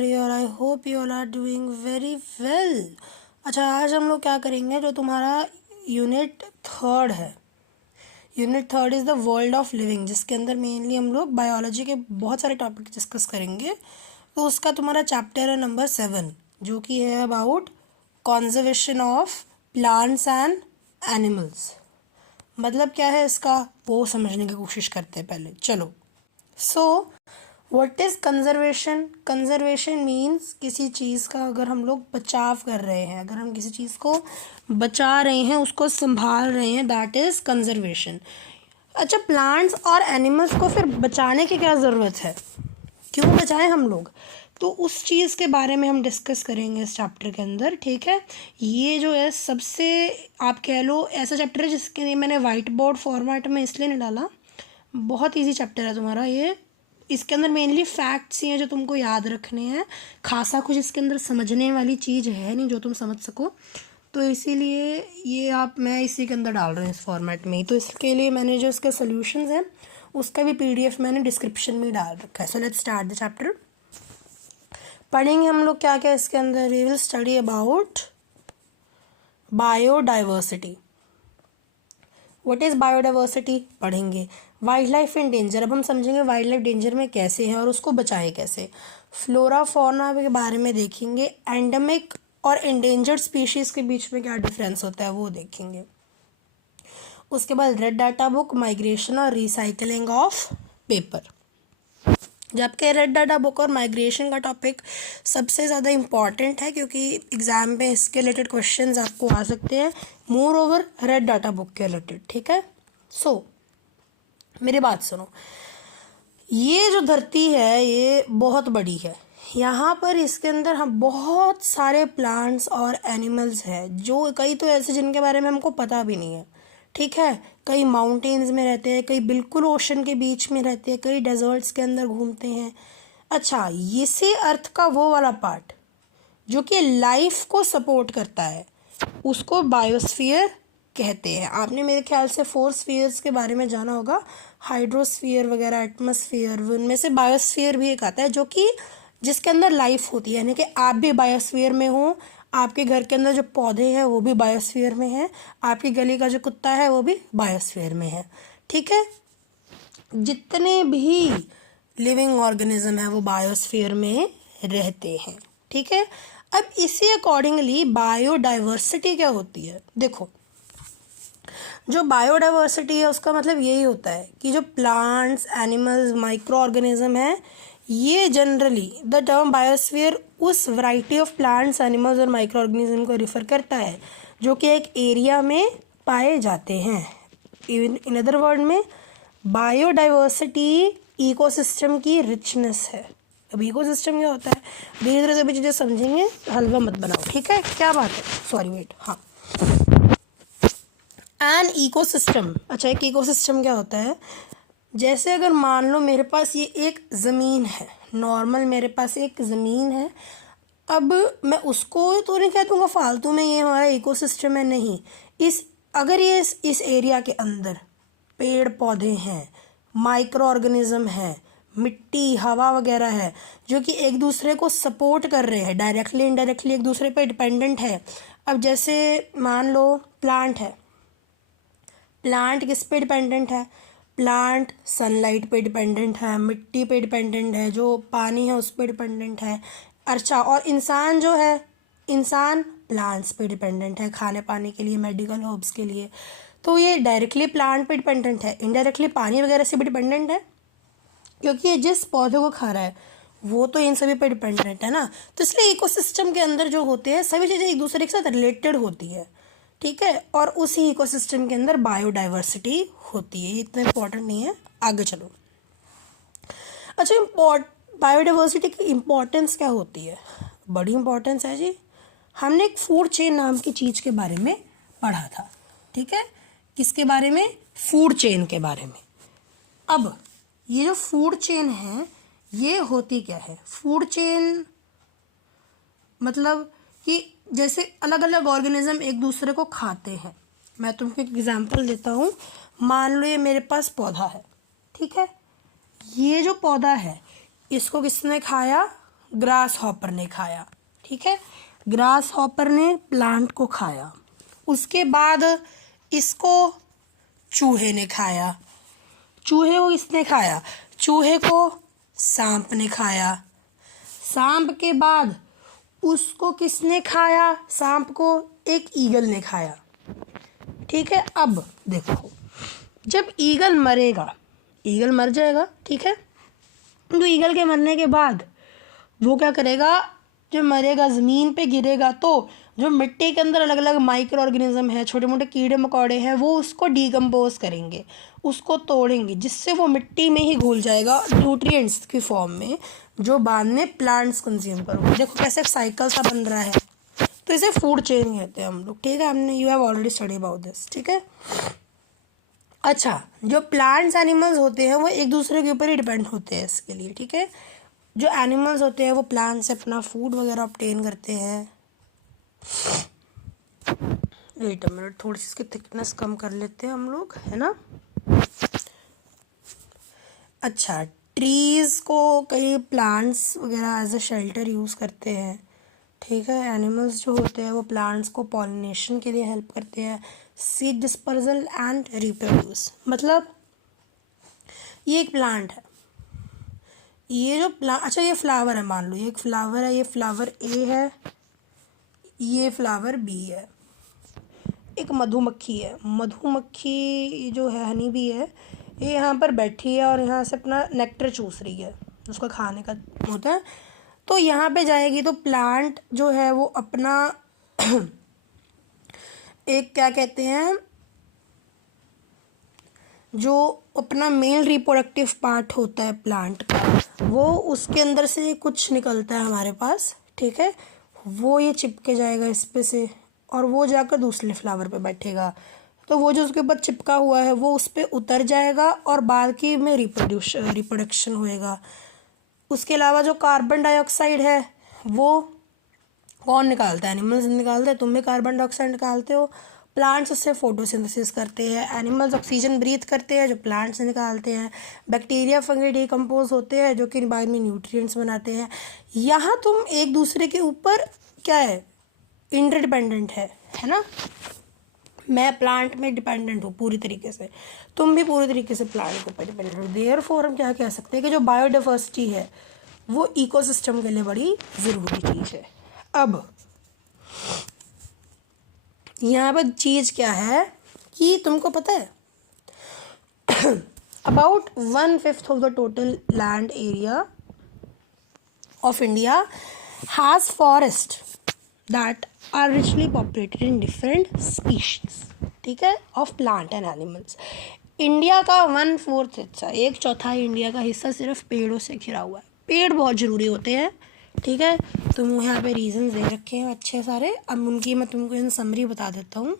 Are you और I hope you all are doing very well. अच्छा, आज हम लोग क्या करेंगे, जो तुम्हारा यूनिट थर्ड है, unit third is the world of living, जिसके अंदर मेनली हम लोग बायोलॉजी के बहुत सारे टॉपिक डिस्कस करेंगे। तो उसका तुम्हारा चैप्टर है नंबर 7, जो कि है about conservation of plants and animals. मतलब क्या है इसका, वो समझने की कोशिश करते हैं पहले। चलो, so what is conservation? Conservation means किसी चीज़ का अगर हम लोग बचाव कर रहे हैं, अगर हम किसी चीज़ को बचा रहे हैं, उसको संभाल रहे हैं, दैट इज़ कंजर्वेशन। अच्छा, प्लांट्स और एनिमल्स को फिर बचाने की क्या ज़रूरत है, क्यों बचाएं हम लोग? तो उस चीज़ के बारे में हम डिस्कस करेंगे इस चैप्टर के अंदर, ठीक है। ये जो है सबसे, आप कह लो, ऐसा चैप्टर है जिसके लिए मैंने वाइट बोर्ड फॉर्मेट में इसलिए नहीं डाला। बहुत ईजी चैप्टर है तुम्हारा ये। इसके अंदर मेनली फैक्ट्स ही हैं जो तुमको याद रखने हैं, खासा कुछ इसके अंदर समझने वाली चीज़ है नहीं जो तुम समझ सको। तो इसीलिए ये मैं इसी के अंदर डाल रही हूँ इस फॉर्मेट में ही। तो इसके लिए मैंने जो इसके सॉल्यूशंस हैं उसका भी PDF मैंने डिस्क्रिप्शन में डाल रखा है। So let's start the chapter. पढ़ेंगे हम लोग क्या क्या इसके अंदर। We will study about biodiversity. What is biodiversity पढ़ेंगे। वाइल्ड लाइफ इन डेंजर, अब हम समझेंगे वाइल्ड लाइफ डेंजर में कैसे है और उसको बचाएं कैसे। फ्लोरा फौना के बारे में देखेंगे। एंडेमिक और एंडेंजर्ड स्पीशीज़ के बीच में क्या डिफरेंस होता है वो देखेंगे। उसके बाद रेड डाटा बुक, माइग्रेशन और रिसाइकलिंग ऑफ पेपर। जबकि रेड डाटा बुक और माइग्रेशन का टॉपिक सबसे ज़्यादा इम्पॉर्टेंट है, क्योंकि एग्ज़ाम में इसके रिलेटेड क्वेश्चंस आपको आ सकते हैं, more over red data book के रिलेटेड, ठीक है। सो मेरी बात सुनो, ये जो धरती है ये बहुत बड़ी है। यहाँ पर इसके अंदर हम बहुत सारे प्लांट्स और एनिमल्स हैं, जो कई तो ऐसे जिनके बारे में हमको पता भी नहीं है, ठीक है। कई माउंटेन्स में रहते हैं, कई बिल्कुल ओशन के बीच में रहते हैं, कई डेजर्ट्स के अंदर घूमते हैं। अच्छा, इसी अर्थ का वो वाला पार्ट जो कि लाइफ को सपोर्ट करता है उसको बायोस्फीयर कहते हैं। आपने मेरे ख्याल से 4 स्फीयर्स के बारे में जाना होगा, हाइड्रोस्फीयर वगैरह, एटमॉस्फेयर, उनमें से बायोस्फीयर भी एक आता है जो कि जिसके अंदर लाइफ होती है, यानी कि आप भी बायोस्फीयर में हो, आपके घर के अंदर जो पौधे हैं वो भी बायोस्फीयर में है, आपकी गली का जो कुत्ता है वो भी बायोस्फीयर में है, ठीक है। जितने भी लिविंग ऑर्गेनिज्म है वो बायोस्फीयर में रहते हैं, ठीक है। अब इसी अकॉर्डिंगली बायोडाइवर्सिटी क्या होती है, देखो, जो बायोडाइवर्सिटी है उसका मतलब यही होता है कि जो प्लांट्स, एनिमल्स, माइक्रो ऑर्गेनिज्म है, ये जनरली द टर्म बायोस्फीयर उस वैरायटी ऑफ प्लांट्स, एनिमल्स और माइक्रो ऑर्गेनिज्म को रिफर करता है जो कि एक एरिया में पाए जाते हैं। इन अदर वर्ड में बायोडाइवर्सिटी इकोसिस्टम की रिचनेस है। अब इकोसिस्टम क्या होता है, धीरे धीरे सभी चीज़ें समझेंगे, हलवा मत बनाओ, ठीक है। क्या बात है, सॉरी वेट, हाँ। एन इकोसिस्टम, अच्छा, एक इकोसिस्टम क्या होता है, जैसे अगर मान लो मेरे पास ये एक ज़मीन है, नॉर्मल मेरे पास एक ज़मीन है, अब मैं उसको तो नहीं कह दूँगा फालतू में ये हमारा इकोसिस्टम है, नहीं। अगर ये इस एरिया के अंदर पेड़ पौधे हैं, माइक्रो ऑर्गेनिज्म है, मिट्टी, हवा वगैरह है, जो कि एक दूसरे को सपोर्ट कर रहे हैं, डायरेक्टली इनडायरेक्टली एक दूसरे पे डिपेंडेंट है। अब जैसे मान लो प्लांट है, प्लांट किस पे डिपेंडेंट है, प्लांट सनलाइट पे डिपेंडेंट है, मिट्टी पे डिपेंडेंट है, जो पानी है उस पे डिपेंडेंट है। अच्छा, और इंसान जो है, इंसान प्लांट्स पे डिपेंडेंट है खाने पाने के लिए, मेडिकल हर्ब्स के लिए। तो ये डायरेक्टली प्लांट पे डिपेंडेंट है, इनडायरेक्टली पानी वगैरह से भी डिपेंडेंट है, क्योंकि ये जिस पौधे को खा रहा है वो तो इन सभी पे डिपेंडेंट है ना। तो इसलिए इकोसिस्टम के अंदर जो होते हैं सभी चीज़ें एक दूसरे के साथ रिलेटेड होती है, ठीक है। और उसी इकोसिस्टम के अंदर बायोडाइवर्सिटी होती है। ये इतना इम्पोर्टेंट नहीं है, आगे चलो। अच्छा, बायोडाइवर्सिटी की इम्पोर्टेंस क्या होती है, बड़ी इम्पोर्टेंस है जी। हमने एक फूड चेन नाम की चीज़ के बारे में पढ़ा था, ठीक है। किसके बारे में, फूड चेन के बारे में। अब ये जो फूड चेन है ये होती क्या है, फूड चेन मतलब कि जैसे अलग अलग ऑर्गेनिज्म एक दूसरे को खाते हैं। मैं तुमको एक एग्जांपल देता हूँ। मान लो ये मेरे पास पौधा है, ठीक है। ये जो पौधा है इसको किसने खाया, ग्रास हॉपर ने खाया, ठीक है, ग्रास हॉपर ने प्लांट को खाया। उसके बाद इसको चूहे ने खाया। चूहे को किसने खाया? चूहे को सांप ने खाया। सांप के बाद उसको किसने खाया? सांप को एक ईगल ने खाया, ठीक है। अब देखो, जब ईगल मरेगा, ईगल मर जाएगा, ठीक है, तो ईगल के मरने के बाद वो क्या करेगा? जब मरेगा, ज़मीन पे गिरेगा, तो जो मिट्टी के अंदर अलग अलग माइक्रो ऑर्गेनिज्म है, छोटे मोटे कीड़े मकोड़े हैं, वो उसको डिकम्पोज करेंगे, उसको तोड़ेंगे, जिससे वो मिट्टी में ही घुल जाएगा न्यूट्रिएंट्स की फॉर्म में, जो बाद में प्लांट्स कंज्यूम करोगे। देखो कैसे साइकिल सा बन रहा है। तो इसे फूड चेन कहते हैं हम लोग, ठीक है। हमने you have already study about this, ठीक है। अच्छा, जो प्लांट्स एनिमल्स होते हैं वो एक दूसरे के ऊपर ही डिपेंड होते हैं इसके लिए, ठीक है। जो एनिमल्स होते हैं वो प्लांट से अपना फूड वगैरह ऑब्टेन करते हैं। वेट अ मिनट, थोड़ी सी इसकी थिकनेस कम कर लेते हैं हम लोग, है ना। अच्छा, ट्रीज़ को कई प्लांट्स वगैरह एज अ शेल्टर यूज़ करते हैं, ठीक है। एनिमल्स जो होते हैं वो प्लांट्स को पॉलिनेशन के लिए हेल्प करते हैं, सीड डिस्पर्सल एंड रिप्रोड्यूस। मतलब ये एक प्लांट है, ये जो प्लांट, अच्छा ये फ्लावर है, मान लो ये एक फ्लावर है, ये फ्लावर ए है, ये फ्लावर बी है। एक मधुमक्खी है, मधुमक्खी जो है हनी बी है, ये यहाँ पर बैठी है और यहाँ से अपना नेक्टर चूस रही है, उसका खाने का होता है। तो यहाँ पे जाएगी तो प्लांट जो है वो अपना एक क्या कहते हैं, जो अपना मेल रिप्रोडक्टिव पार्ट होता है प्लांट का, वो उसके अंदर से कुछ निकलता है हमारे पास, ठीक है। वो ये चिपके जाएगा इस पे से, और वो जाकर दूसरे फ्लावर पे बैठेगा। तो वो जो उसके ऊपर चिपका हुआ है वो उस पर उतर जाएगा और बाद की में रिप्रोडक्शन होएगा। उसके अलावा जो कार्बन डाइऑक्साइड है वो कौन निकालता है? एनिमल्स निकालते हैं। तुम भी कार्बन डाइऑक्साइड निकालते हो, प्लांट्स उससे फोटोसिंथेसिस करते हैं। एनिमल्स ऑक्सीजन ब्रीथ करते हैं जो प्लांट्स निकालते हैं। बैक्टीरिया फंगी डिकम्पोज होते हैं जो कि बाद में न्यूट्रिएंट्स बनाते हैं। यहाँ तुम एक दूसरे के ऊपर क्या है, इंटरडिपेंडेंट है ना। मैं प्लांट में डिपेंडेंट हूँ पूरी तरीके से, तुम भी पूरी तरीके से प्लांट के ऊपर डिपेंडेंट हो। देयरफॉर हम क्या कह सकते हैं कि जो बायोडाइवर्सिटी है वो इकोसिस्टम के लिए बड़ी ज़रूरी चीज़ है। अब यहाँ पर चीज़ क्या है कि तुमको पता है about 1/5 of the total land area of India has forest that are richly populated in different species, ठीक है, of plant and animals. India का 1/4 हिस्सा, 1/4 इंडिया का हिस्सा सिर्फ पेड़ों से घिरा हुआ है। पेड़ बहुत ज़रूरी होते हैं, ठीक है। तुम यहाँ पे रीजंस दे रखे हैं अच्छे सारे, अब उनकी मैं तुमको इन समरी बता देता हूँ।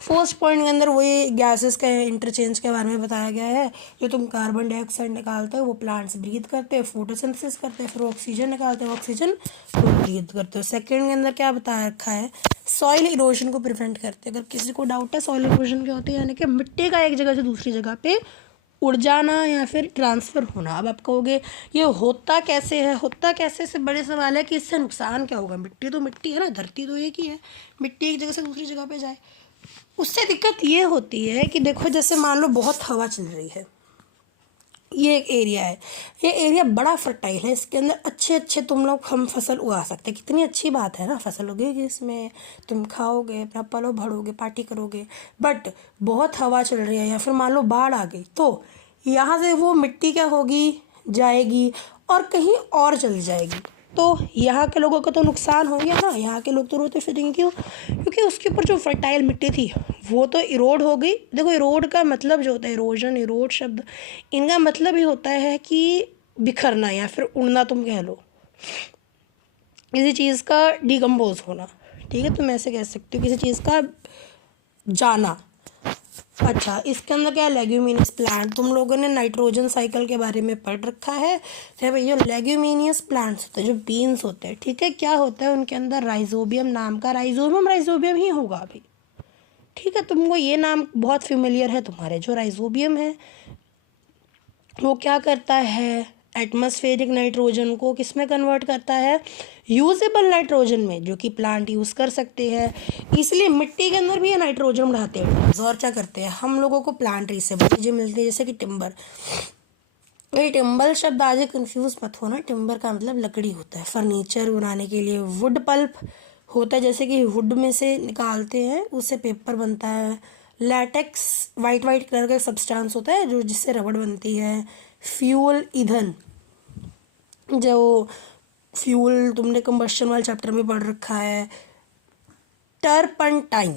फर्स्ट पॉइंट के अंदर वही गैसेस के इंटरचेंज के बारे में बताया गया है। जो तुम कार्बन डाइऑक्साइड निकालते हो वो प्लांट्स ब्रीथ करते हैं, फोटोसिंथेसिस करते हैं, फिर ऑक्सीजन निकालते हैं, ऑक्सीजन तुम ब्रीथ करते हो। सेकंड के अंदर क्या बताया रखा है, सॉइल इरोजन को प्रिवेंट करते हैं। अगर किसी को डाउट है सॉइल इरोजन क्या होती है, यानी कि मिट्टी का एक जगह से दूसरी जगह पे उड़ जाना या फिर ट्रांसफ़र होना। अब आप कहोगे ये होता कैसे है, होता कैसे से बड़े सवाल है कि इससे नुकसान क्या होगा। मिट्टी तो मिट्टी है ना, धरती तो एक ही है, मिट्टी एक जगह से दूसरी जगह पे जाए, उससे दिक्कत ये होती है कि देखो जैसे मान लो बहुत हवा चल रही है, ये एक एरिया है, ये एरिया बड़ा फर्टाइल है, इसके अंदर अच्छे अच्छे तुम लोग हम फसल उगा सकते हैं। कितनी अच्छी बात है ना, फसल उगेगी इसमें, तुम खाओगे, अपना पलो भरोगे, पार्टी करोगे। बट बहुत हवा चल रही है या फिर मान लो बाढ़ आ गई तो यहाँ से वो मिट्टी क्या होगी, जाएगी और कहीं और चली जाएगी। तो यहाँ के लोगों का तो नुकसान हो गया ना, यहाँ के लोग तो रोते फिरेंगे। क्यों? क्योंकि उसके ऊपर जो फर्टाइल मिट्टी थी वो तो इरोड हो गई। देखो इरोड का मतलब जो होता है, इरोजन, इरोड शब्द, इनका मतलब ही होता है कि बिखरना या फिर उड़ना, तुम कह लो किसी चीज़ का डिकम्पोज होना, ठीक है। तुम ऐसे कह सकते हो किसी चीज़ का जाना। अच्छा, इसके अंदर क्या है, लेग्यूमिनियस प्लांट। तुम लोगों ने नाइट्रोजन साइकिल के बारे में पढ़ रखा है। तो भाई जो लेग्यूमिनियस प्लांट्स होते हैं, जो बीन्स होते हैं, ठीक है, क्या होता है उनके अंदर, राइजोबियम नाम का, राइजोबियम ही होगा अभी, ठीक है। तुमको ये नाम बहुत फेमिलियर है तुम्हारे। जो राइजोबियम है वो क्या करता है, एटमॉस्फेरिक नाइट्रोजन को किस में कन्वर्ट करता है, यूजेबल नाइट्रोजन में, जो कि प्लांट यूज़ कर सकते हैं। इसलिए मिट्टी के अंदर भी ये नाइट्रोजन बढ़ाते हैं। और क्या करते हैं हम लोगों को, प्लांट ट्री से चीज़ें मिलती है जैसे कि टिम्बर। ये टिम्बर शब्द आज कंफ्यूज मत होना, टिम्बर का मतलब लकड़ी होता है। फर्नीचर बनाने के लिए वुड पल्प होता है, जैसे कि वुड में से निकालते हैं उससे पेपर बनता है। लैटेक्स वाइट वाइट कलर का सब्सटेंस होता है जो जिससे रबड़ बनती है। फ्यूल ईंधन, जो फ्यूल तुमने कंबस्शन वाले चैप्टर में पढ़ रखा है। टर्पंटाइन,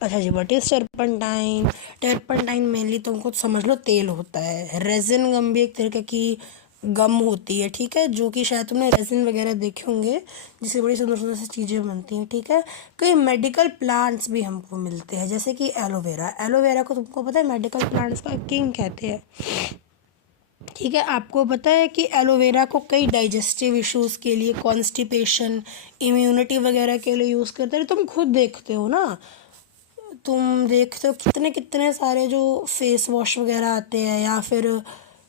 अच्छा जी, व्हाट इज टर्पंटाइन? टर्पंटाइन मेनली तुमको समझ लो तेल होता है। रेजिन गम भी एक तरीके की गम होती है, ठीक है, जो कि शायद तुमने रेजिन वगैरह देखे होंगे जिससे बड़ी सुंदर सुंदर सी चीज़ें बनती हैं, ठीक है। कई मेडिकल प्लांट्स भी हमको मिलते हैं जैसे कि एलोवेरा। एलोवेरा को तुमको पता है मेडिकल प्लांट्स का किंग कहते हैं, ठीक है। आपको पता है कि एलोवेरा को कई डाइजेस्टिव इश्यूज़ के लिए, कॉन्स्टिपेशन, इम्यूनिटी वगैरह के लिए यूज़ करते हैं। तुम खुद देखते हो ना, तुम देखते हो कितने कितने सारे जो फेस वॉश वगैरह आते हैं या फिर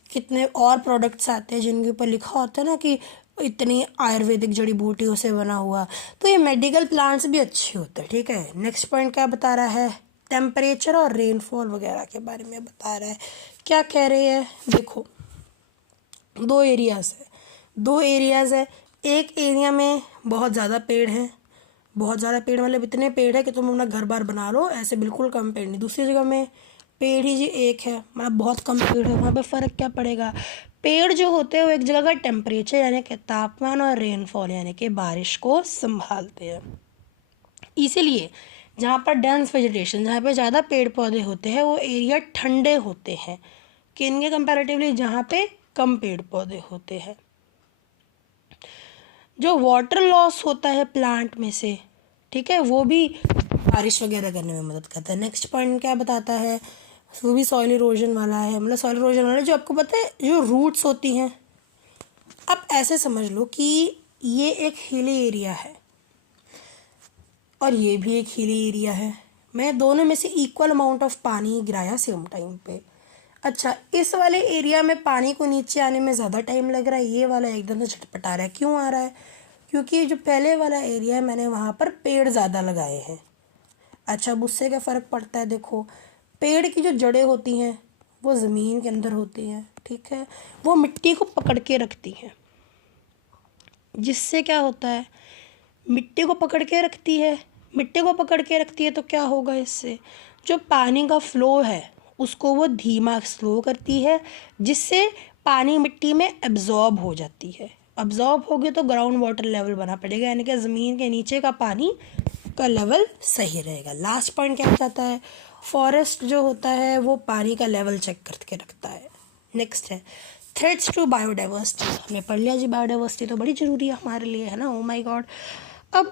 कितने और प्रोडक्ट्स आते हैं जिनके ऊपर लिखा होता है ना कि इतनी आयुर्वेदिक जड़ी बूटियों से बना हुआ। तो ये मेडिकल प्लांट्स भी अच्छे होते हैं, ठीक है। नेक्स्ट पॉइंट क्या बता रहा है, टेम्परेचर और रेनफॉल वगैरह के बारे में बता रहा है। क्या कह रहे हैं, देखो दो एरियाज़ है। एक एरिया में बहुत ज़्यादा पेड़ हैं, बहुत ज़्यादा पेड़ मतलब इतने पेड़ है कि तुम अपना घर बार बना लो, ऐसे बिल्कुल कम पेड़ नहीं। दूसरी जगह में पेड़ ही जी एक है, मतलब बहुत कम पेड़ है, वहाँ पे फ़र्क क्या पड़ेगा। पेड़ जो होते हैं वो एक जगह का टेम्परेचर यानी कि तापमान और रेनफॉल यानी कि बारिश को संभालते हैं। इसीलिए जहाँ पर डेंस वेजिटेशन, जहाँ पे ज़्यादा पेड़ पौधे होते हैं वो एरिया ठंडे होते हैं कि इनके कंपैरेटिवली जहाँ पे कम पेड़ पौधे होते हैं। जो वाटर लॉस होता है प्लांट में से, ठीक है, वो भी बारिश वगैरह करने में मदद करता है। नेक्स्ट पॉइंट क्या बताता है, वो भी सॉइल इरोजन वाला है। मतलब सॉइल इरोजन वाला जो आपको पता है जो रूट्स होती हैं, आप ऐसे समझ लो कि ये एक हिली एरिया है और ये भी एक हिली एरिया है। मैं दोनों में से इक्वल अमाउंट ऑफ पानी गिराया सेम टाइम पे। अच्छा, इस वाले एरिया में पानी को नीचे आने में ज़्यादा टाइम लग रहा है, ये वाला एकदम से झटपट आ रहा है। क्यों आ रहा है, क्योंकि जो पहले वाला एरिया है मैंने वहाँ पर पेड़ ज़्यादा लगाए हैं। अच्छा, अब उससे क्या फ़र्क पड़ता है, देखो पेड़ की जो जड़ें होती हैं वो ज़मीन के अंदर होती हैं, ठीक है, वो मिट्टी को पकड़ के रखती हैं। जिससे क्या होता है, मिट्टी को पकड़ के रखती है, मिट्टी को पकड़ के रखती है तो क्या होगा, इससे जो पानी का फ्लो है उसको वो धीमा स्लो करती है, जिससे पानी मिट्टी में एब्जॉर्ब हो जाती है। एब्जॉर्ब होगी तो ग्राउंड वाटर लेवल बना पड़ेगा, यानी कि ज़मीन के नीचे का पानी का लेवल सही रहेगा। लास्ट पॉइंट क्या बताता है, फॉरेस्ट जो होता है वो पानी का लेवल चेक करके रखता है। नेक्स्ट है थ्रेट्स टू बायोडाइवर्सिटी। हमने पढ़ लिया जी, बायोडाइवर्सिटी तो बड़ी ज़रूरी है हमारे लिए, है ना। ओ माय गॉड, अब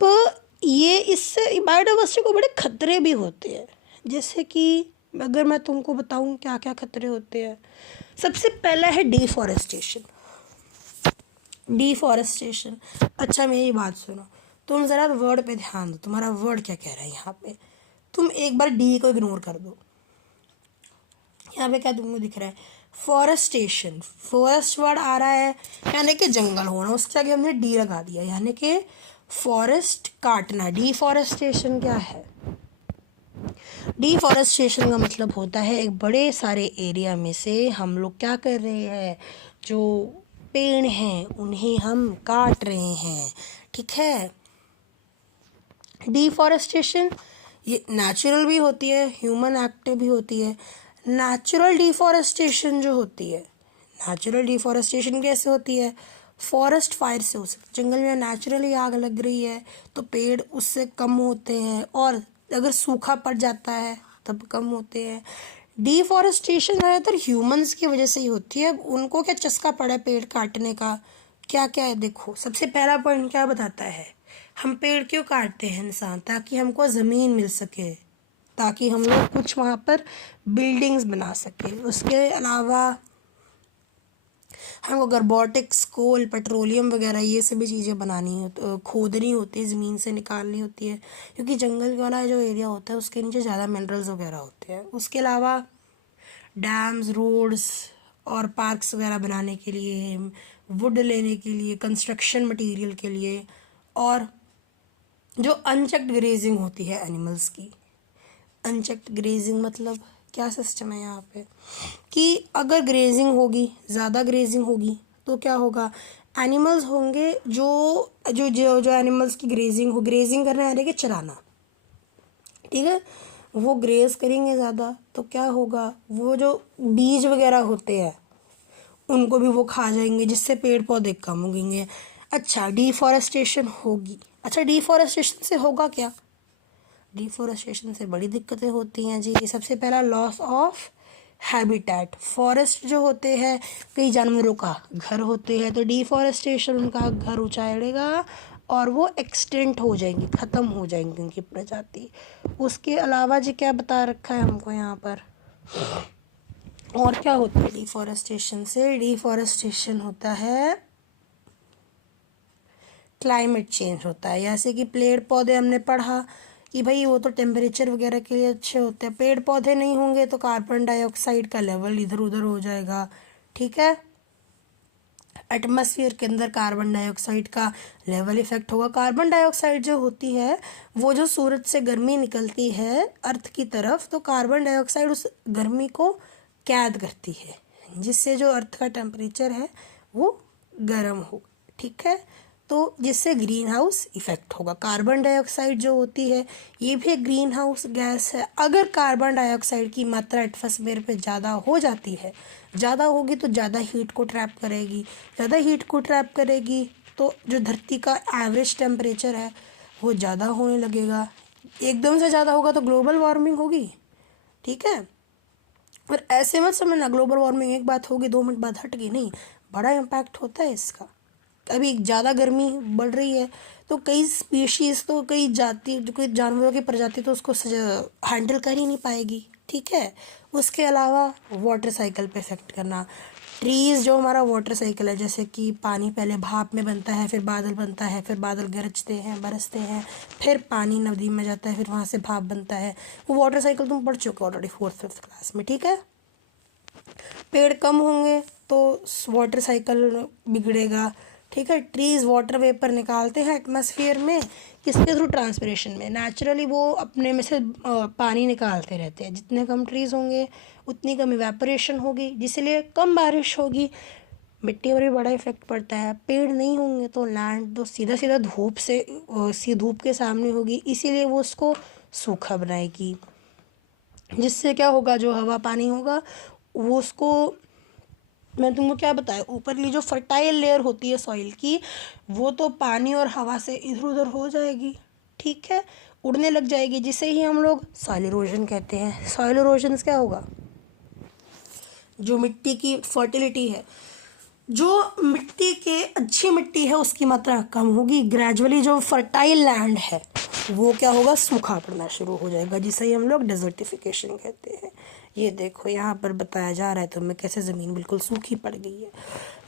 ये इससे बायोडाइवर्सिटी को बड़े खतरे भी होते हैं, जैसे कि अगर मैं तुमको बताऊं क्या क्या खतरे होते हैं। सबसे पहला है डिफॉरेस्टेशन। डिफॉरेस्टेशन, अच्छा मेरी बात सुनो, तुम ज़रा वर्ड पे ध्यान दो, तुम्हारा वर्ड क्या कह रहा है यहाँ पे। तुम एक बार डी को इग्नोर कर दो, यहाँ पे क्या तुमको दिख रहा है, फॉरेस्टेशन। फॉरेस्ट वर्ड आ रहा है यानी कि जंगल होना, उसके आगे हमने डी लगा दिया यानी कि फॉरेस्ट काटना। डिफॉरेस्टेशन क्या है, डिफॉरेस्टेशन का मतलब होता है एक बड़े सारे एरिया में से हम लोग क्या कर रहे हैं, जो पेड़ हैं उन्हें हम काट रहे हैं, ठीक है। डिफॉरेस्टेशन ये नेचुरल भी होती है, ह्यूमन एक्टिव भी होती है। नेचुरल डिफॉरेस्टेशन जो होती है, नेचुरल डिफॉरेस्टेशन कैसे होती है, फॉरेस्ट फायर से हो सकती है। जंगल में नेचुरली आग लग रही है तो पेड़ उससे कम होते हैं, और अगर सूखा पड़ जाता है तब कम होते हैं। डिफॉरेस्टेशन ज़्यादातर ह्यूमंस की वजह से ही होती है। उनको क्या चस्का पड़ा है पेड़ काटने का, क्या क्या है देखो। सबसे पहला पॉइंट क्या बताता है, हम पेड़ क्यों काटते हैं इंसान, ताकि हमको ज़मीन मिल सके, ताकि हम लोग कुछ वहाँ पर बिल्डिंग्स बना सके। उसके अलावा हमको रोबोटिक्स, कोल, पेट्रोलियम वगैरह ये सभी चीज़ें बनानी हो, खोदनी होती है, ज़मीन से निकालनी होती है, क्योंकि जंगल वाला जो एरिया होता है उसके नीचे ज़्यादा मिनरल्स वगैरह होते हैं। उसके अलावा डैम्स, रोड्स और पार्क्स वगैरह बनाने के लिए, वुड लेने के लिए, कंस्ट्रक्शन मटेरियल के लिए। और जो अनचेक्ड ग्रेजिंग होती है एनिमल्स की, अनचेक्ड ग्रेजिंग मतलब क्या सिस्टम है यहाँ पे कि अगर ग्रेजिंग होगी, ज़्यादा ग्रेजिंग होगी तो क्या होगा, एनिमल्स होंगे जो जो जो जो एनिमल्स की ग्रेजिंग हो, ग्रेजिंग करना यानी कि चराना, ठीक है, वो ग्रेज करेंगे ज़्यादा तो क्या होगा, वो जो बीज वगैरह होते हैं उनको भी वो खा जाएंगे, जिससे पेड़ पौधे कम उगेंगे। अच्छा, डिफॉरेस्टेशन होगी। अच्छा, डिफॉरेस्टेशन से होगा क्या, डिफॉरेस्टेशन से बड़ी दिक्कतें होती हैं जी। सबसे पहला लॉस ऑफ हैबिटेट, फॉरेस्ट जो होते हैं कई जानवरों का घर होते हैं, तो डिफॉरेस्टेशन उनका घर उजाड़ेगा और वो एक्सटेंट हो जाएंगी, ख़त्म हो जाएंगी उनकी प्रजाति। उसके अलावा जी क्या बता रखा है हमको यहाँ पर, और क्या होता है डिफॉरेस्टेशन से, डिफॉरेस्टेशन होता है क्लाइमेट चेंज होता है। जैसे कि पेड़ पौधे हमने पढ़ा कि भाई वो तो टेम्परेचर वगैरह के लिए अच्छे होते हैं, पेड़ पौधे नहीं होंगे तो कार्बन डाइऑक्साइड का लेवल इधर उधर हो जाएगा, ठीक है, एटमॉस्फेयर के अंदर कार्बन डाइऑक्साइड का लेवल इफेक्ट होगा। कार्बन डाइऑक्साइड जो होती है वो जो सूरज से गर्मी निकलती है अर्थ की तरफ, तो कार्बन डाइऑक्साइड उस गर्मी को कैद करती है, जिससे जो अर्थ का टेम्परेचर है वो गर्म हो, ठीक है, तो जिससे ग्रीन हाउस इफेक्ट होगा। कार्बन डाइऑक्साइड जो होती है ये भी एक ग्रीन हाउस गैस है। अगर कार्बन डाइऑक्साइड की मात्रा एटमॉस्फेयर पे ज़्यादा हो जाती है, ज़्यादा होगी तो ज़्यादा हीट को ट्रैप करेगी, ज़्यादा हीट को ट्रैप करेगी तो जो धरती का एवरेज टेम्परेचर है वो ज़्यादा होने लगेगा। एकदम से ज़्यादा होगा तो ग्लोबल वार्मिंग होगी, ठीक है। और ऐसे मत समझना ग्लोबल वार्मिंग एक बात होगी 2 मिनट बाद हट गई, नहीं, बड़ा इम्पैक्ट होता है इसका। अभी ज़्यादा गर्मी बढ़ रही है तो कई स्पीशीज़, तो कई जाति, जो कोई जानवरों की प्रजाति तो उसको हैंडल कर ही नहीं पाएगी, ठीक है। उसके अलावा वाटर साइकिल पे इफेक्ट करना, ट्रीज़ जो हमारा वाटर साइकिल है, जैसे कि पानी पहले भाप में बनता है, फिर बादल बनता है, फिर बादल गरजते हैं, बरसते हैं, फिर पानी नदी में जाता है, फिर वहाँ से भाप बनता है, वो वाटर साइकिल तुम पढ़ चुके हो ऑलरेडी 4th-5th क्लास में, ठीक है। पेड़ कम होंगे तो वाटर साइकिल बिगड़ेगा, ठीक है। ट्रीज़ वाटर वेपर निकालते हैं एटमॉस्फेयर में, किसके थ्रू, ट्रांसपिरेशन में, नेचुरली वो अपने में से पानी निकालते रहते हैं। जितने कम ट्रीज़ होंगे उतनी कम इवेपोरेशन होगी, जिसलिए कम बारिश होगी, मिट्टी पर भी बड़ा इफेक्ट पड़ता है। पेड़ नहीं होंगे तो लैंड तो सीधा सीधा धूप से धूप के सामने होगी, इसीलिए वो उसको सूखा बनाएगी, जिससे क्या होगा, जो हवा पानी होगा वो उसको, मैं तुमको क्या बताया, ऊपरली जो फर्टाइल लेयर होती है सॉइल की वो तो पानी और हवा से इधर उधर हो जाएगी, ठीक है, उड़ने लग जाएगी, जिसे ही हम लोग सॉइल इरोजन कहते हैं। सॉइल इरोजन क्या होगा, जो मिट्टी की फर्टिलिटी है, जो मिट्टी के अच्छी मिट्टी है उसकी मात्रा कम होगी, ग्रेजुअली जो फर्टाइल लैंड है वो क्या होगा, सूखा पड़ना शुरू हो जाएगा, जिसे ही हम लोग डेजर्टिफिकेशन कहते हैं। ये देखो यहाँ पर बताया जा रहा है तुम्हें कैसे ज़मीन बिल्कुल सूखी पड़ गई है।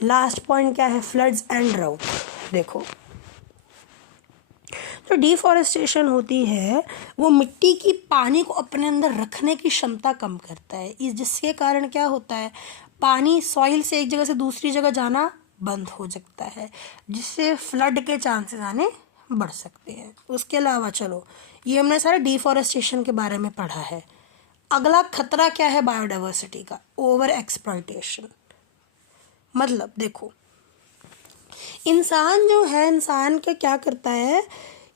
लास्ट पॉइंट क्या है, फ्लड्स एंड ड्राउट। देखो जो डिफॉरेस्टेशन होती है वो मिट्टी की पानी को अपने अंदर रखने की क्षमता कम करता है, इस जिसके कारण क्या होता है, पानी सॉइल से एक जगह से दूसरी जगह जाना बंद हो सकता है, जिससे फ्लड के चांसेस आने बढ़ सकते हैं। उसके अलावा चलो ये हमने सारा डिफॉरेस्टेशन के बारे में पढ़ा है। अगला खतरा क्या है बायोडाइवर्सिटी का, ओवर एक्सप्लॉयटेशन। मतलब देखो इंसान जो है, इंसान का क्या करता है,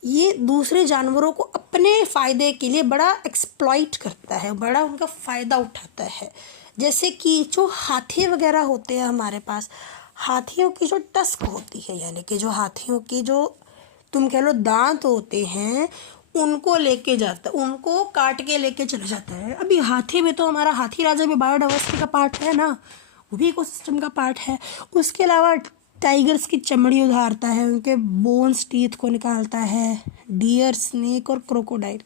ये दूसरे जानवरों को अपने फ़ायदे के लिए बड़ा एक्सप्लॉइट करता है, बड़ा उनका फ़ायदा उठाता है। जैसे कि जो हाथी वगैरह होते हैं हमारे पास, हाथियों की जो टस्क होती है, यानी कि जो हाथियों की जो तुम कह लो दांत होते हैं, उनको लेके जाता है, उनको काट के लेके चला जाता है। अभी हाथी भी तो, हमारा हाथी राजा भी बायोडाइवर्सिटी का पार्ट है ना, वो भी इकोसिस्टम का पार्ट है। उसके अलावा टाइगर्स की चमड़ी उधारता है, उनके बोन्स टीथ को निकालता है। डियर, स्नेक और क्रोकोडाइल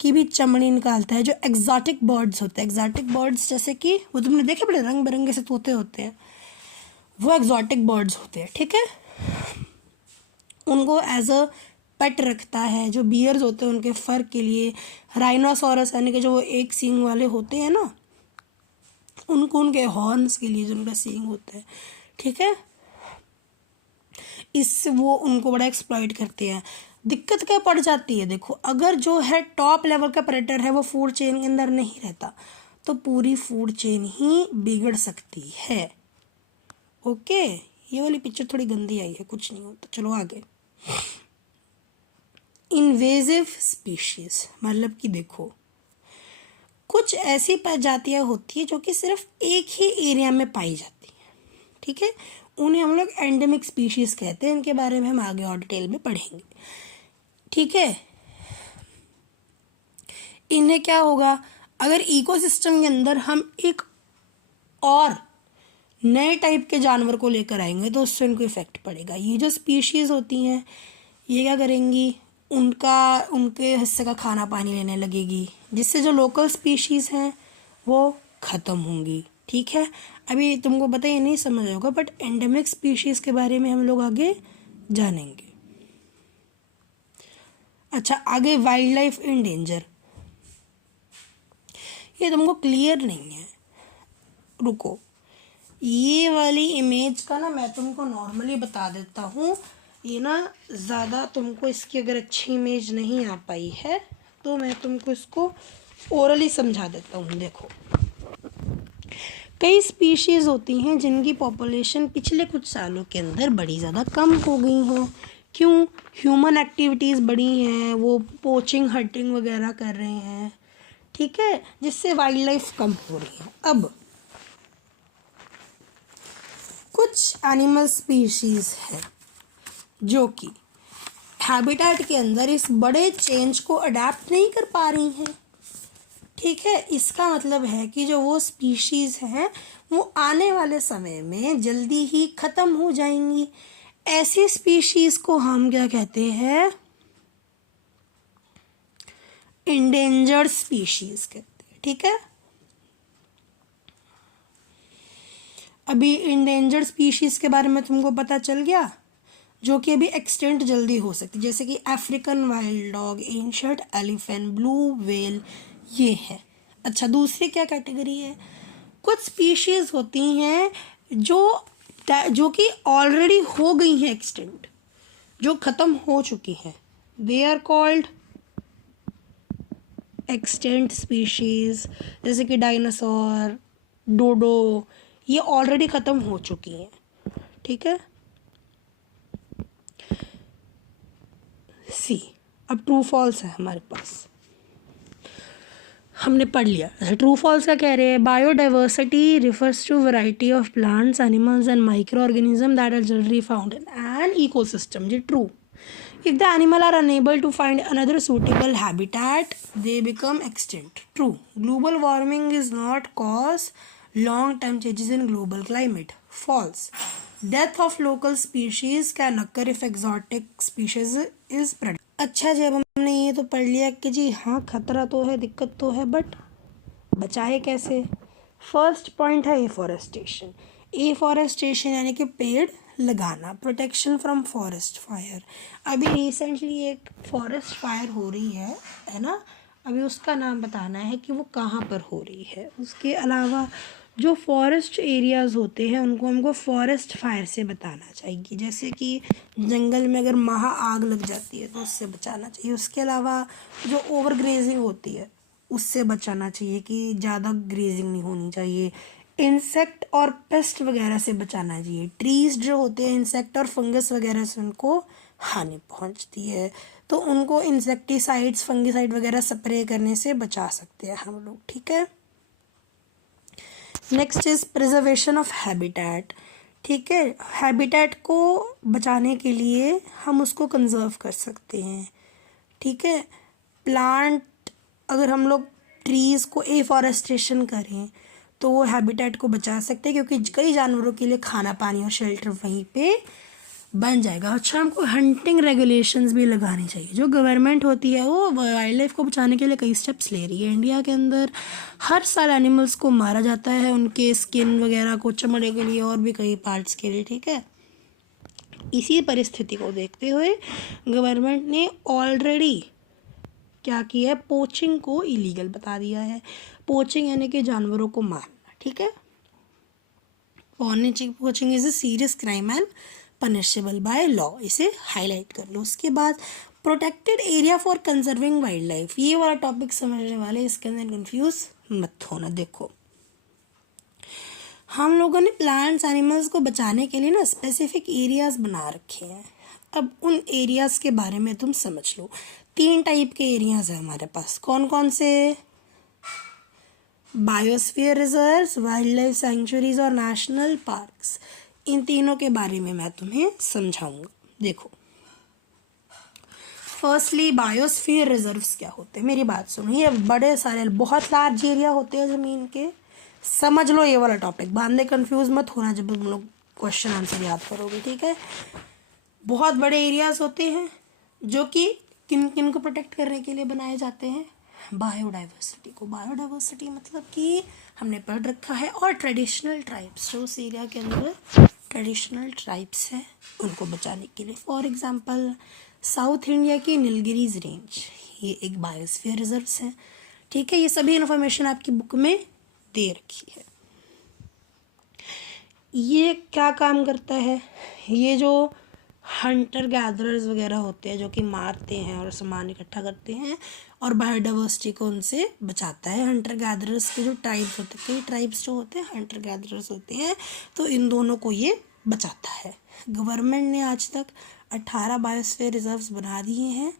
की भी चमड़ी निकालता है। जो एग्जॉटिक बर्ड्स होते हैं, एग्जॉटिक बर्ड्स जैसे कि वो तुमने देखे बड़े रंग बिरंगे से तोते होते हैं, वो एग्जॉटिक बर्ड्स होते हैं, ठीक है। उनको एज अ पेट रखता है। जो बियर्स होते हैं उनके फर के लिए, राइनोसोरस यानी कि जो वो एक सींग वाले होते हैं ना, उनके हॉर्न्स के लिए जो उनका सींग होता है, ठीक है, इससे वो उनको बड़ा एक्सप्लॉइट करते हैं। दिक्कत क्या पड़ जाती है, देखो अगर जो है टॉप लेवल का प्रेडेटर है वो फूड चेन के अंदर नहीं रहता तो पूरी फूड चेन ही बिगड़ सकती है। ओके, ये वाली पिक्चर थोड़ी गंदी आई है, कुछ नहीं होता, चलो आगे। इन्वेजिव स्पीशीज मतलब कि देखो कुछ ऐसी प्रजातियां होती है जो कि सिर्फ एक ही एरिया में पाई जाती है, ठीक है, उन्हें हम लोग एंडेमिक स्पीशीज कहते हैं। इनके बारे में हम आगे और डिटेल में पढ़ेंगे, ठीक है। इन्हें क्या होगा, अगर इकोसिस्टम के अंदर हम एक और नए टाइप के जानवर को लेकर आएंगे तो उससे उनको इफेक्ट पड़ेगा। ये जो स्पीशीज होती हैं ये क्या करेंगी, उनके हिस्से का खाना पानी लेने लगेगी, जिससे जो लोकल स्पीशीज हैं वो ख़त्म होंगी, ठीक है। अभी तुमको पता ये नहीं समझ होगा, बट एंडेमिक स्पीशीज के बारे में हम लोग आगे जानेंगे। अच्छा, आगे वाइल्ड लाइफ इन डेंजर, ये तुमको क्लियर नहीं है, रुको, ये वाली इमेज का ना मैं तुमको नॉर्मली बता देता हूँ। ये ना ज़्यादा तुमको इसकी अगर अच्छी इमेज नहीं आ पाई है तो मैं तुमको इसको ओरली समझा देता हूँ। देखो कई स्पीशीज़ होती हैं जिनकी पॉपुलेशन पिछले कुछ सालों के अंदर बड़ी ज़्यादा कम हो गई हैं। क्यों? ह्यूमन एक्टिविटीज़ बढ़ी हैं, वो पोचिंग हंटिंग वगैरह कर रहे हैं, ठीक है, जिससे वाइल्ड लाइफ कम हो रही है। अब कुछ एनिमल स्पीशीज़ हैं जो कि हैबिटेट के अंदर इस बड़े चेंज को अडेप्ट नहीं कर पा रही हैं, ठीक है। इसका मतलब है कि जो वो स्पीशीज़ हैं वो आने वाले समय में जल्दी ही ख़त्म हो जाएंगी। ऐसी स्पीशीज़ को हम क्या कहते हैं, इंडेंजर्ड स्पीशीज़ कहते हैं, ठीक है। अभी इंडेंजर्ड स्पीशीज़ के बारे में तुमको पता चल गया, जो कि अभी एक्सटेंट जल्दी हो सकती है, जैसे कि African wild dog, ancient elephant, blue whale, ये है। अच्छा, दूसरी क्या कैटेगरी है, कुछ स्पीशीज़ होती हैं जो कि ऑलरेडी हो गई हैं एक्सटेंट, जो ख़त्म हो चुकी हैं, they are called extant species, जैसे कि डायनासोर, डोडो, ये ऑलरेडी ख़त्म हो चुकी हैं, ठीक है। सी, अब ट्रू फॉल्स है हमारे पास, हमने पढ़ लिया। ट्रू फॉल्स का कह रहे हैं, biodiversity refers to variety of plants, animals and micro organism that are generally found in an ecosystem. ये true, if the animal are unable to find another suitable habitat they become extinct. True, global warming is not cause long term changes in global climate. False, death of local species can occur if exotic species is predated. अच्छा, जब हमने ये तो पढ़ लिया कि जी हाँ खतरा तो है, दिक्कत तो है, बट बचाए कैसे। फर्स्ट पॉइंट है एफॉरेस्टेशन। एफॉरेस्टेशन यानी कि पेड़ लगाना, प्रोटेक्शन फ्रॉम फॉरेस्ट फायर। अभी रिसेंटली एक फॉरेस्ट फायर हो रही है ना, अभी उसका नाम बताना है कि वो कहाँ पर हो रही है। उसके अलावा जो फॉरेस्ट एरियाज़ होते हैं उनको हमको फॉरेस्ट फायर से बताना चाहिए, जैसे कि जंगल में अगर महा आग लग जाती है तो उससे बचाना चाहिए। उसके अलावा जो ओवर ग्रेजिंग होती है उससे बचाना चाहिए, कि ज़्यादा ग्रेजिंग नहीं होनी चाहिए। इंसेक्ट और पेस्ट वगैरह से बचाना चाहिए। ट्रीज़ जो होते हैं इंसेक्ट और फंगस वगैरह से उनको हानि पहुंचती है, तो उनको इंसेक्टिसाइड्स फंगिसाइड वगैरह स्प्रे करने से बचा सकते हैं हम लोग, ठीक है। Next is preservation of habitat, ठीक है। हैबिटेट को बचाने के लिए हम उसको कंजर्व कर सकते हैं, ठीक है। प्लांट, अगर हम लोग ट्रीज़ को एफॉरेस्टेशन करें तो वो हैबिटेट को बचा सकते हैं, क्योंकि कई जानवरों के लिए खाना पानी और शेल्टर वहीं पे बन जाएगा। अच्छा, हमको हंटिंग रेगुलेशंस भी लगानी चाहिए। जो गवर्नमेंट होती है वो वाइल्ड लाइफ को बचाने के लिए कई स्टेप्स ले रही है। इंडिया के अंदर हर साल एनिमल्स को मारा जाता है, उनके स्किन वगैरह को, चमड़े के लिए और भी कई पार्ट्स के लिए, ठीक है। इसी परिस्थिति को देखते हुए गवर्नमेंट ने ऑलरेडी क्या किया है, पोचिंग को इलीगल बता दिया है। पोचिंग यानी कि जानवरों को मारना, ठीक है। Poaching is a serious crime and punishable by law, इसे हाईलाइट कर लो। उसके बाद protected area for conserving wild life, ये वाला टॉपिक समझने वाले, इसके अंदर कंफ्यूज मत होना। देखो हम लोगों ने प्लांट्स एनिमल्स को बचाने के लिए ना स्पेसिफिक एरियाज बना रखे हैं। अब उन एरियाज के बारे में तुम समझ लो। 3 टाइप के एरियाज हैं हमारे पास, कौन कौन से? Biosphere reserves, wild life sanctuaries और नेशनल पार्क्स। इन तीनों के बारे में मैं तुम्हें समझाऊंगा। देखो फर्स्टली बायोस्फीयर रिजर्व्स क्या होते हैं, मेरी बात सुनो। ये बड़े सारे बहुत लार्ज एरिया होते हैं ज़मीन के, समझ लो ये वाला टॉपिक, बाद में कंफ्यूज मत होना जब तुम लोग क्वेश्चन आंसर याद करोगे, ठीक है। बहुत बड़े एरियाज होते हैं जो कि किन किन को प्रोटेक्ट करने के लिए बनाए जाते हैं? बायोडाइवर्सिटी को। बायोडाइवर्सिटी मतलब कि हमने पढ़ रखा है, और ट्रेडिशनल ट्राइब्स, जो उस एरिया के अंदर ट्रेडिशनल ट्राइब्स हैं उनको बचाने के लिए। फॉर एग्जांपल साउथ इंडिया की नीलगिरीज रेंज, ये एक बायोस्फीयर रिजर्व्स है, ठीक है। ये सभी इन्फॉर्मेशन आपकी बुक में दे रखी है। ये क्या काम करता है? ये जो हंटर गैदरर्स वगैरह होते हैं जो कि मारते हैं और सामान इकट्ठा करते हैं, और बायोडाइवर्सिटी को उनसे बचाता है। हंटर गैदरर्स के जो ट्राइब्स होते हैं, कई ट्राइब्स जो होते हैं हंटर गैदरर्स होते हैं, तो इन दोनों को ये बचाता है। गवर्नमेंट ने आज तक 18 बायोस्फीयर रिजर्व्स बना दिए हैं,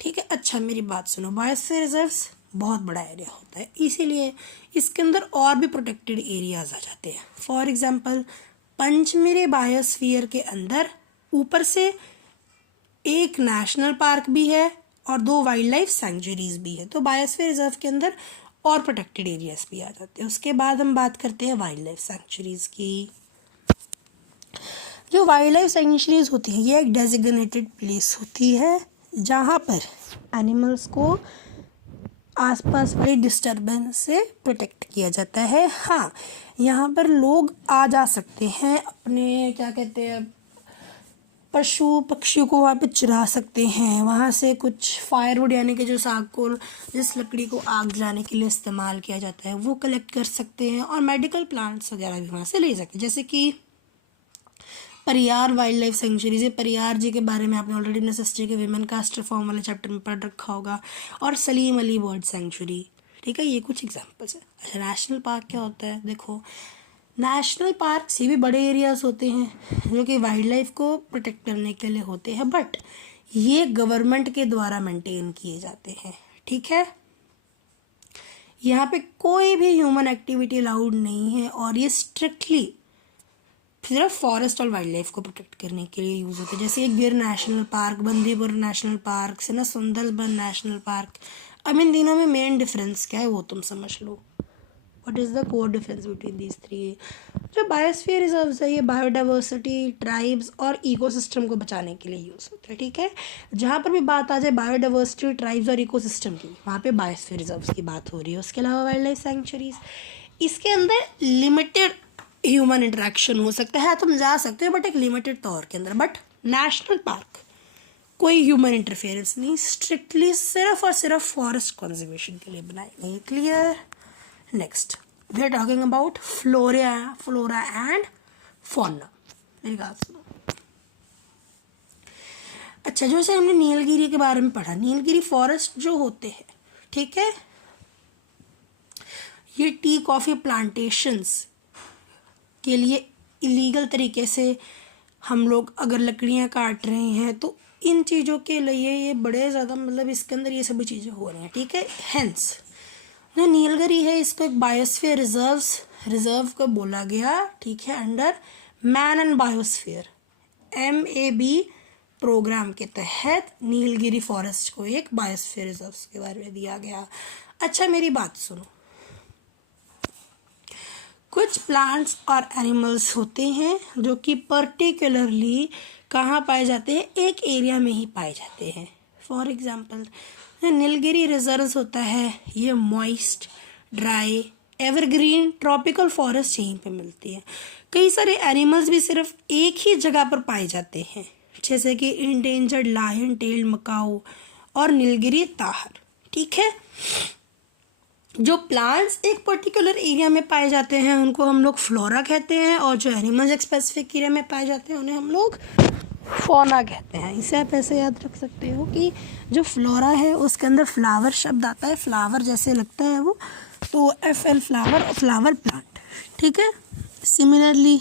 ठीक है। अच्छा मेरी बात सुनो, बायोस्फीयर रिजर्व्स बहुत बड़ा एरिया होता है, इसीलिए इसके अंदर और भी प्रोटेक्टेड एरियाज आ जाते हैं। फॉर एग्जांपल पंचमढ़ी बायोस्फीयर के अंदर ऊपर से एक नेशनल पार्क भी है और 2 वाइल्ड लाइफ सेंचुरीज भी है, तो बायोस्फीयर रिजर्व के अंदर और प्रोटेक्टेड एरियाज भी आ जाते हैं। उसके बाद हम बात करते हैं वाइल्ड लाइफ सेंचुरीज की। जो वाइल्ड लाइफ सेंचुरीज होती है ये एक डेजिग्नेटेड प्लेस होती है जहाँ पर एनिमल्स को आसपास वाली डिस्टर्बेंस से प्रोटेक्ट किया जाता है। हाँ, यहाँ पर लोग आ जा सकते हैं, अपने क्या कहते हैं पशु पक्षियों को वहाँ पे चुरा सकते हैं, वहाँ से कुछ फायरवुड यानी कि जो साग को, जिस लकड़ी को आग जलाने के लिए इस्तेमाल किया जाता है वो कलेक्ट कर सकते हैं, और मेडिकल प्लांट्स वगैरह भी वहाँ से ले सकते हैं। जैसे कि परियार वाइल्ड लाइफ सेंचुरीज है, परियार जी के बारे में आपने ऑलरेडी नेसेसिटी के विमेन कास्ट रिफॉर्म वाले चैप्टर में पढ़ रखा होगा, और सलीम अली बर्ड सेंचुरी, ठीक है। ये कुछ एग्जांपल्स है। अच्छा नेशनल पार्क क्या होता है? देखो नेशनल पार्क ये भी बड़े एरियाज होते हैं जो कि वाइल्ड लाइफ को प्रोटेक्ट करने के लिए होते हैं, बट ये गवर्नमेंट के द्वारा मेंटेन किए जाते हैं, ठीक है। यहाँ पे कोई भी ह्यूमन एक्टिविटी अलाउड नहीं है, और ये स्ट्रिक्टली सिर्फ फॉरेस्ट और वाइल्ड लाइफ को प्रोटेक्ट करने के लिए यूज़ होते हैं। जैसे एक गिर national park, Bandipur national park से ना सुंदरबन नेशनल पार्क। अब इन तीनों में मेन डिफरेंस क्या है वो तुम समझ लो। What is the core difference between these 3? जो बायोस्फीयर रिजर्व्स है ये बायोडाइवर्सिटी, ट्राइब्स और इकोसिस्टम को बचाने के लिए यूज़ होता है, ठीक है। जहाँ पर भी बात आ जाए बायोडाइवर्सिटी, ट्राइब्स और इकोसिस्टम की, वहाँ पे बायोस्फीयर रिजर्व्स की बात हो रही है। उसके अलावा वाइल्ड लाइफ सेंचुरीज, इसके अंदर लिमिटेड ह्यूमन इंटरेक्शन हो सकता है, तुम जा सकते हो बट एक लिमिटेड तौर के अंदर। बट नेशनल पार्क कोई ह्यूमन इंटरफेरेंस नहीं, स्ट्रिक्टली सिर्फ और सिर्फ फॉरेस्ट कंजर्वेशन के लिए बनाए गए। Clear? Next we are talking about flora and fauna. मेरी बात सुनो। अच्छा जैसे हमने नीलगिरी के बारे में पढ़ा, नीलगिरी फॉरेस्ट जो होते हैं, ठीक है, ये टी कॉफ़ी प्लांटेशंस के लिए इलीगल तरीके से हम लोग अगर लकड़ियाँ काट रहे हैं तो इन चीज़ों के लिए ये बड़े ज़्यादा मतलब इसके अंदर ये सभी चीज़ें हो रही हैं, ठीक है। हेंस जो नीलगिरी है इसको एक बायोस्फीयर रिजर्व को बोला गया, ठीक है, under man and biosphere MAB programme के तहत नीलगिरी फॉरेस्ट को एक बायोस्फीयर रिजर्व के बारे में दिया गया। अच्छा मेरी बात सुनो, कुछ प्लांट्स और एनिमल्स होते हैं जो कि पर्टिकुलरली कहाँ पाए जाते हैं, एक एरिया में ही पाए जाते हैं। फॉर एग्जांपल नीलगिरी रिजर्व होता है, ये moist, dry, evergreen, tropical forest यहीं पे मिलती है। कई सारे एनिमल्स भी सिर्फ एक ही जगह पर पाए जाते हैं, जैसे कि इंडेंजर्ड लायन टेल्ड मकाऊ और नीलगिरी ताहर, ठीक है। जो प्लांट्स एक पर्टिकुलर एरिया में पाए जाते हैं उनको हम लोग फ्लोरा कहते हैं, और जो एनिमल्स एक स्पेसिफिक एरिया में पाए जाते हैं उन्हें हम लोग फौना कहते हैं। इसे आप ऐसे याद रख सकते हो कि जो फ्लोरा है उसके अंदर फ्लावर शब्द आता है, फ्लावर जैसे लगता है वो, तो FL फ्लावर, फ्लावर प्लांट, ठीक है। सिमिलरली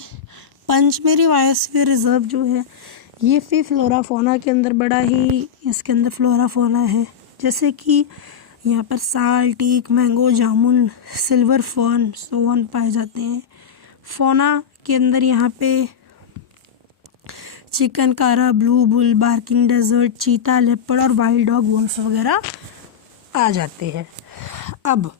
पंचमेरी बायोस्फीयर रिजर्व जो है ये भी फ्लोरा फौना के अंदर बड़ा ही, इसके अंदर फ्लोरा फौना है, जैसे कि यहाँ पर साल, टीक, मैंगो, जामुन, सिल्वर फर्न, सोवन पाए जाते हैं। फौना के अंदर यहाँ पे चिकन कारा, ब्लू बुल, बार्किंग डेजर्ट, चीता, लेपर्ड और वाइल्ड डॉग, वुल्फ वगैरह आ जाते हैं। अब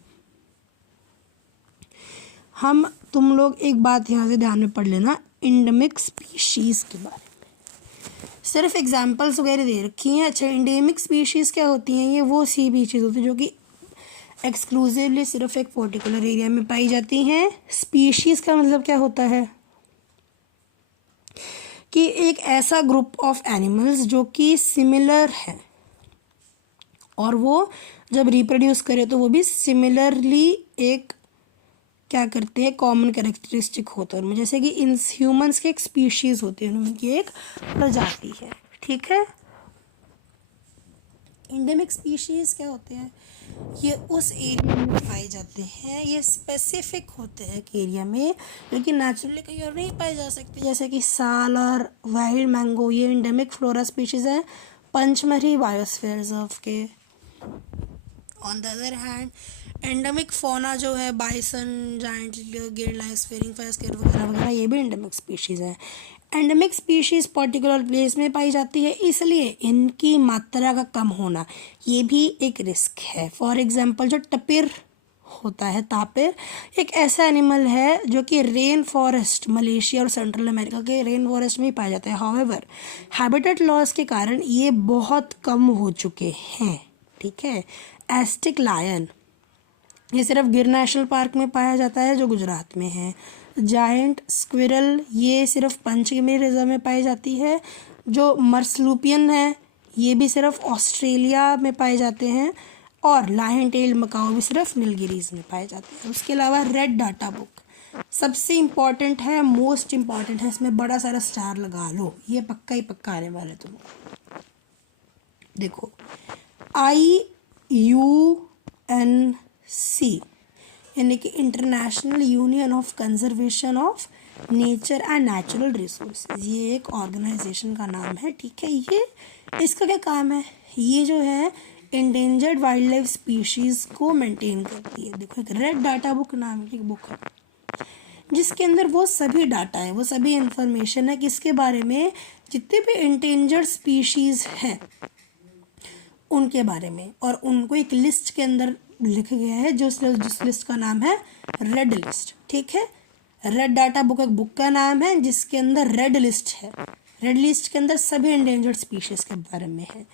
तुम लोग एक बात यहाँ से ध्यान में पढ़ लेना, एंडेमिक स्पीशीज़ के बारे में सिर्फ एग्जांपल्स वगैरह दे रखी हैं। अच्छा, एंडेमिक स्पीशीज़ क्या होती हैं? ये वो सी स्पीशीज़ होती हैं जो कि एक्सक्लूसिवली सिर्फ एक पर्टिकुलर एरिया में पाई जाती हैं। स्पीशीज़ का मतलब क्या होता है कि एक ऐसा ग्रुप ऑफ एनिमल्स जो कि सिमिलर है और वो जब रिप्रोड्यूस करे तो वो भी सिमिलरली एक क्या करते हैं, कॉमन कैरेक्टरिस्टिक होता है उनमें, जैसे कि इन ह्यूमंस की एक स्पीशीज़ होती है, उनकी एक प्रजाति है, ठीक है। एंडेमिक स्पीशीज़ क्या होते हैं? ये उस एरिया में पाए जाते हैं, ये स्पेसिफिक होते हैं एक एरिया में, लेकिन नेचुरली कहीं और नहीं पाए जा सकते, जैसे कि साल और वाइल्ड मैंगो, ये एंडेमिक फ्लोरा स्पीशीज़ हैं पंचमरी बायोस्फीयर रिजर्व के। On the other hand endemic fauna जो है बाइसन, जायंट गिर, लाइस, फेरिंग फायर वगैरह वगैरह, ये भी एंडेमिक स्पीशीज़ है। एंडेमिक स्पीशीज़ पर्टिकुलर प्लेस में पाई जाती है, इसलिए इनकी मात्रा का कम होना ये भी एक रिस्क है। फॉर एग्जांपल जो टपिर होता है, तापिर एक ऐसा एनिमल है जो कि रेन फॉरेस्ट, मलेशिया और सेंट्रल अमेरिका के रेन फॉरेस्ट में ही पाया जाता है। हाउएवर हैबिटेट लॉस के कारण ये बहुत कम हो चुके हैं, ठीक है। एस्टिक लायन ये सिर्फ गिर नेशनल पार्क में पाया जाता है जो गुजरात में है। जायंट स्क्विरल ये सिर्फ पंचमरी रिजर्व में पाई जाती है। जो मर्सलूपियन है ये भी सिर्फ ऑस्ट्रेलिया में पाए जाते हैं, और लायन टेल मकाओ भी सिर्फ नीलगिरीज में पाए जाते हैं। उसके अलावा रेड डाटा बुक सबसे इम्पॉर्टेंट है, मोस्ट इम्पॉर्टेंट है, इसमें बड़ा सारा स्टार लगा लो, ये पक्का ही पक्का आने वाला है तुम। देखो IUNC यानी कि international union of conservation of nature and natural resources, ये एक ऑर्गेनाइजेशन का नाम है, ठीक है। ये इसका क्या काम है? ये जो है इंडेंजर्ड वाइल्ड लाइफ स्पीशीज़ को मेंटेन करती है। देखो एक रेड डाटा बुक नाम की बुक है जिसके अंदर वो सभी डाटा है, वो सभी इंफॉर्मेशन है किसके बारे में, जितने भी इंडेंजर्ड स्पीशीज़ हैं उनके बारे में, और उनको एक लिस्ट के अंदर लिखा गया है जिस लिस्ट का नाम है रेड लिस्ट, ठीक है। रेड डाटा बुक एक बुक का नाम है जिसके अंदर रेड लिस्ट है। रेड लिस्ट के अंदर सभी एंडेंजर्ड स्पीशीज़ के बारे में है।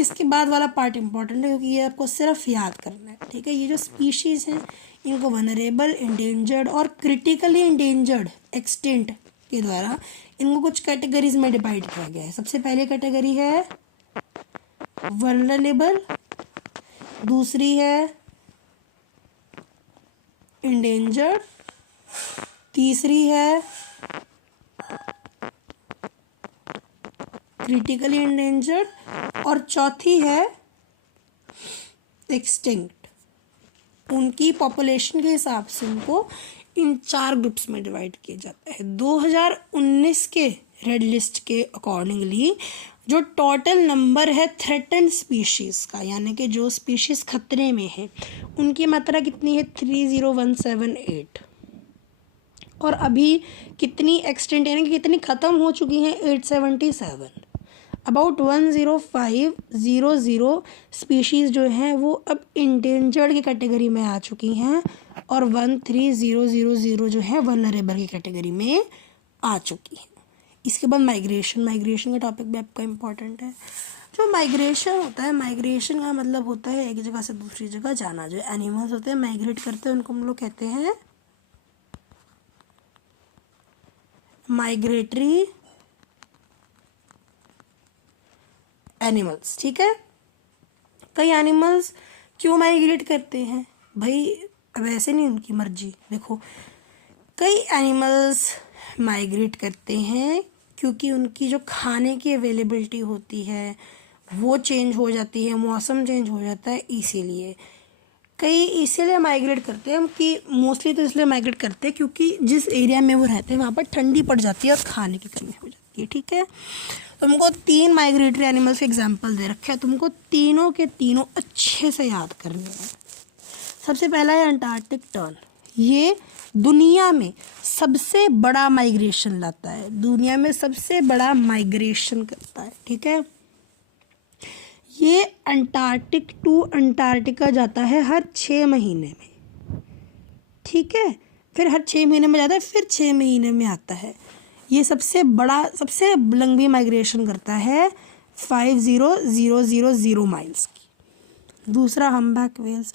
इसके बाद वाला पार्ट इंपॉर्टेंट है क्योंकि ये आपको सिर्फ याद करना है, ठीक है। ये जो स्पीशीज़ हैं इनको वनरेबल, इंडेंजर्ड और क्रिटिकली इंडेंजर्ड, एक्सटिंक्ट के द्वारा इनको कुछ कैटेगरीज में डिवाइड किया गया है। सबसे पहले कैटेगरी है वल्नरेबल, दूसरी है इंडेंजर्ड, तीसरी है क्रिटिकली इंडेंजर्ड और चौथी है एक्सटिंक्ट। उनकी पॉपुलेशन के हिसाब से उनको इन 4 ग्रुप्स में डिवाइड किया जाता है। 2019 के रेड लिस्ट के अकॉर्डिंगली जो टोटल नंबर है थ्रेटन्ड स्पीशीज़ का, यानी कि जो स्पीशीज़ खतरे में है, उनकी मात्रा कितनी है? 30178। और अभी कितनी एक्सटेंट यानी कि कितनी ख़त्म हो चुकी हैं? 877। अबाउट 10500 स्पीशीज़ जो हैं वो अब इंडेंजर्ड की कैटेगरी में आ चुकी हैं, और 13000 जो है वल्नरेबल की कैटेगरी में आ चुकी हैं। इसके बाद माइग्रेशन का टॉपिक भी आपका इम्पॉर्टेंट है। जो माइग्रेशन होता है, माइग्रेशन का मतलब होता है एक जगह से दूसरी जगह जाना। जो एनिमल्स होते हैं माइग्रेट करते हैं उनको हम लोग कहते हैं माइग्रेटरी एनिमल्स, ठीक है। कई एनिमल्स क्यों माइग्रेट करते हैं भाई? अब ऐसे नहीं उनकी मर्जी। देखो कई एनिमल्स माइग्रेट करते हैं क्योंकि उनकी जो खाने की अवेलेबिलिटी होती है वो चेंज हो जाती है, मौसम चेंज हो जाता है, इसीलिए कई इसीलिए माइग्रेट करते हैं हम कि मोस्टली तो इसलिए माइग्रेट करते हैं क्योंकि जिस एरिया में वो रहते हैं वहाँ पर ठंडी पड़ जाती है और खाने की कमी हो जाती है। ठीक है, तुमको 3 माइग्रेटरी एनिमल्स के एग्जाम्पल दे रखे हैं, तुमको तीनों के तीनों अच्छे से याद करने हैं। सबसे पहला है अंटार्कटिक टर्न। ये दुनिया में सबसे बड़ा माइग्रेशन लाता है, दुनिया में सबसे बड़ा माइग्रेशन करता है। ठीक है, ये अंटार्कटिक टू अंटार्कटिका जाता है हर 6 महीने में। ठीक है, फिर हर 6 महीने में जाता है, फिर 6 महीने में आता है। ये सबसे बड़ा सबसे लंबी माइग्रेशन करता है 50,000 माइल्स की। दूसरा हम्बैक व्हेल्स,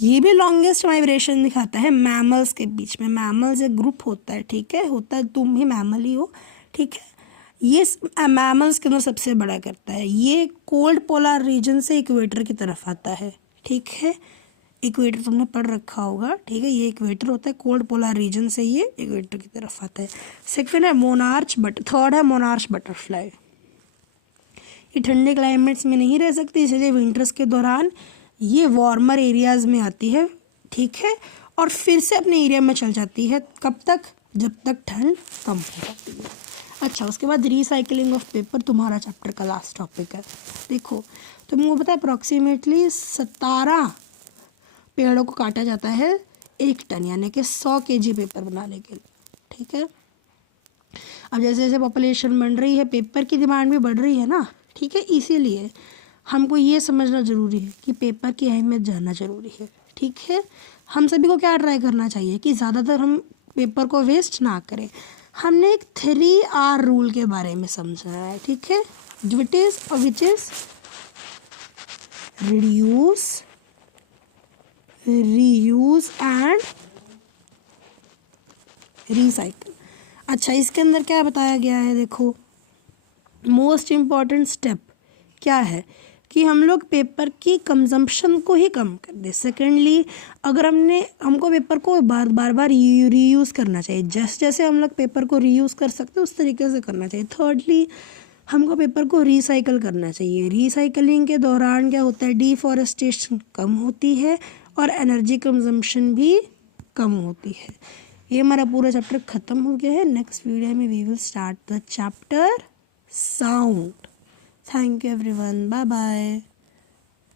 ये भी लॉन्गेस्ट माइग्रेशन दिखाता है मैमल्स के बीच में। मैमल्स एक ग्रुप होता है, ठीक है, होता है, तुम भी मैमल ही हो। ठीक है, ये मैमल्स के अंदर सबसे बड़ा करता है। ये कोल्ड पोलर रीजन से इक्वेटर की तरफ आता है। ठीक है, इक्वेटर तुमने पढ़ रखा होगा। ठीक है, ये इक्वेटर होता है, कोल्ड पोलर रीजन से ये इक्वेटर की तरफ आता है। सेकंड है मोनार्च थर्ड है मोनार्च बटरफ्लाई। ये ठंडे क्लाइमेट्स में नहीं रह सकती, इसलिए विंटर्स के दौरान ये वार्मर एरियाज में आती है। ठीक है, और फिर से अपने एरिया में चल जाती है। कब तक? जब तक ठंड कम हो जाती है। अच्छा, उसके बाद रिसाइकलिंग ऑफ पेपर तुम्हारा चैप्टर का लास्ट टॉपिक है। देखो तुमको पता है अप्रॉक्सीमेटली 17 पेड़ों को काटा जाता है 1 टन, यानी कि 100 kg पेपर बनाने के लिए। ठीक है, अब जैसे जैसे पॉपुलेशन बढ़ रही है, पेपर की डिमांड भी बढ़ रही है ना। ठीक है, इसीलिए हमको ये समझना ज़रूरी है कि पेपर की अहमियत जानना ज़रूरी है। ठीक है, हम सभी को क्या ट्राई करना चाहिए कि ज़्यादातर हम पेपर को वेस्ट ना करें। हमने एक 3R रूल के बारे में समझा है। ठीक है, which is reduce, reuse and recycle. अच्छा, इसके अंदर क्या बताया गया है? देखो मोस्ट इम्पॉर्टेंट स्टेप क्या है कि हम लोग पेपर की कंजम्पशन को ही कम कर दें। सेकेंडली, अगर हमको पेपर को बार बार रीयूज़ करना चाहिए, जैसे जैसे हम लोग पेपर को रीयूज़ कर सकते हैं उस तरीके से करना चाहिए। थर्डली, हमको पेपर को रिसाइकल करना चाहिए। रिसाइकलिंग के दौरान क्या होता है? डिफॉरेस्टेशन कम होती है और एनर्जी कंजम्पशन भी कम होती है। ये हमारा पूरा चैप्टर ख़त्म हो गया है। नेक्स्ट वीडियो में we will start the chapter sound. Thank you everyone. Bye bye.